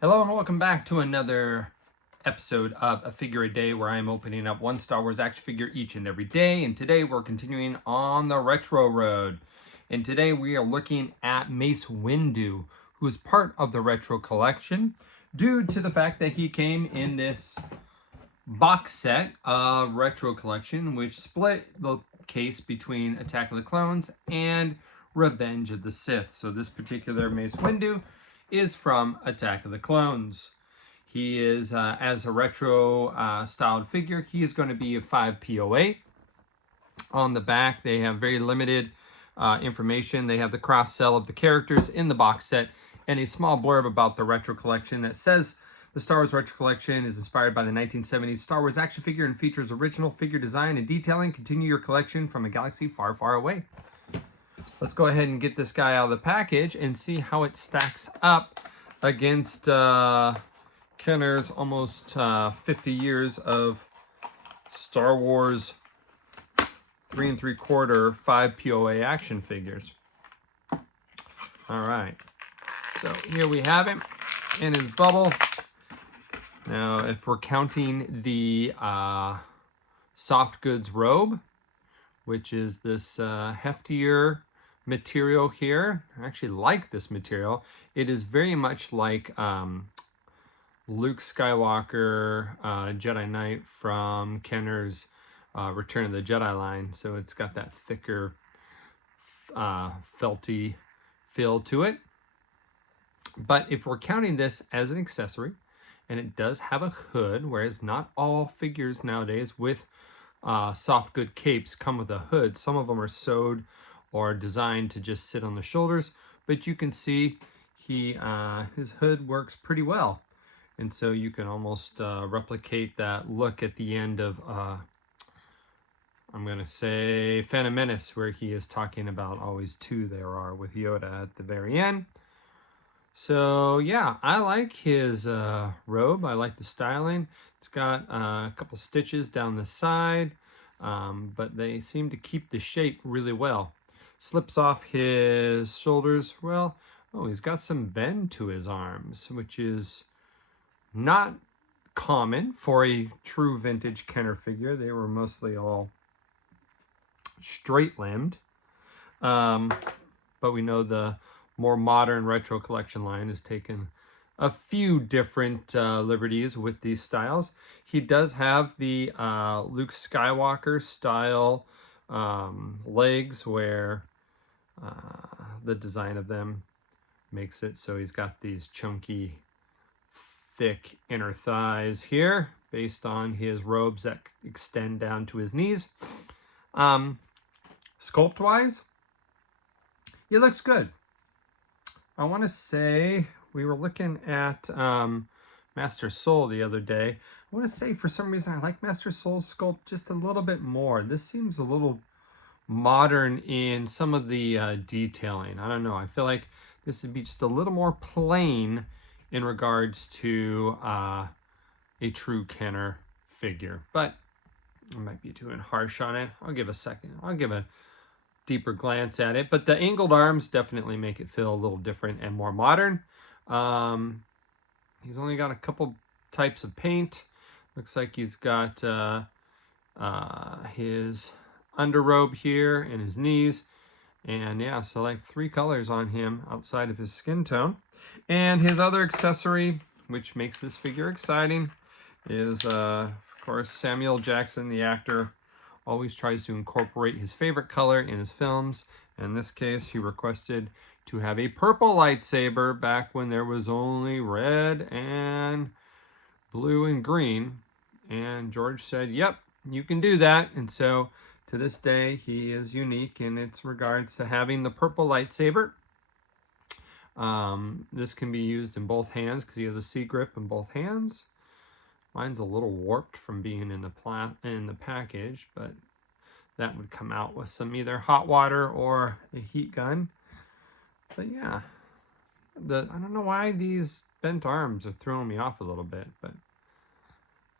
Hello and welcome back to another episode of A Figure a Day, where I'm opening up one Star Wars action figure each and every day. And today we're continuing on the retro road. And today we are looking at Mace Windu, who is part of the retro collection due to the fact that he came in this box set of retro collection, which split the case between Attack of the Clones and Revenge of the Sith. So this particular Mace Windu is from Attack of the Clones. He is, as a retro styled figure, he is going to be a 5 POA. On the back, they have very limited information. They have the cross sell of the characters in the box set and a small blurb about the retro collection that says the Star Wars Retro Collection is inspired by the 1970s Star Wars action figure and features original figure design and detailing. Continue your collection from a galaxy far, far away. Let's go ahead and get this guy out of the package and see how it stacks up against Kenner's almost 50 years of Star Wars 3 3/4 5 POA action figures. All right, so here we have him in his bubble. Now, if we're counting the soft goods robe, which is this heftier material here. I actually like this material. It is very much like Luke Skywalker, Jedi Knight from Kenner's Return of the Jedi line. So it's got that thicker, felty feel to it. But if we're counting this as an accessory, and it does have a hood, whereas not all figures nowadays with soft good capes come with a hood. Some of them are sewed or designed to just sit on the shoulders, but you can see his hood works pretty well, and so you can almost replicate that look at the end of I'm gonna say Phantom Menace, where he is talking about always two there are with Yoda at the very end. So yeah, I like his robe. I like the styling. It's got a couple stitches down the side, but they seem to keep the shape really well. Slips off his shoulders. Well, oh, he's got some bend to his arms, which is not common for a true vintage Kenner figure. They were mostly all straight-limbed. But we know the more modern retro collection line has taken a few different liberties with these styles. He does have the Luke Skywalker style legs, where the design of them makes it so he's got these chunky, thick inner thighs here based on his robes that extend down to his knees. Sculpt wise, he looks good. I want to say we were looking at Master Soul the other day. I want to say for some reason I like Master Soul's sculpt just a little bit more. This seems a little modern in some of the detailing. I don't know. I feel like this would be just a little more plain in regards to a true Kenner figure. But I might be too harsh on it. I'll give a second. I'll give a deeper glance at it, but the angled arms definitely make it feel a little different and more modern. He's only got a couple types of paint. Looks like he's got his underrobe here and his knees, and yeah, so like 3 colors on him outside of his skin tone. And his other accessory, which makes this figure exciting, is of course Samuel Jackson, the actor, always tries to incorporate his favorite color in his films. In this case, he requested to have a purple lightsaber back when there was only red and blue and green. And George said, yep, you can do that. And so to this day, he is unique in its regards to having the purple lightsaber. This can be used in both hands because he has a C grip in both hands. Mine's a little warped from being in the package, but that would come out with some either hot water or a heat gun. But yeah, I don't know why these bent arms are throwing me off a little bit, but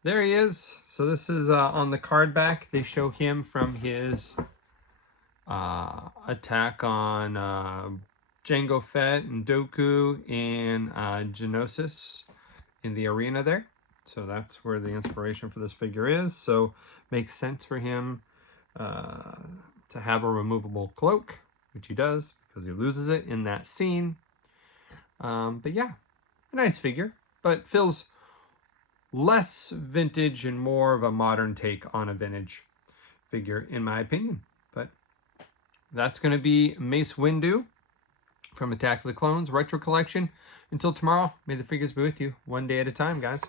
there he is. So this is on the card back. They show him from his attack on Jango Fett and Dooku and Geonosis in the arena there. So that's where the inspiration for this figure is. So makes sense for him to have a removable cloak, which he does because he loses it in that scene. But yeah, a nice figure, but feels less vintage and more of a modern take on a vintage figure, in my opinion. But that's going to be Mace Windu from Attack of the Clones Retro Collection. Until tomorrow, may the figures be with you one day at a time, guys.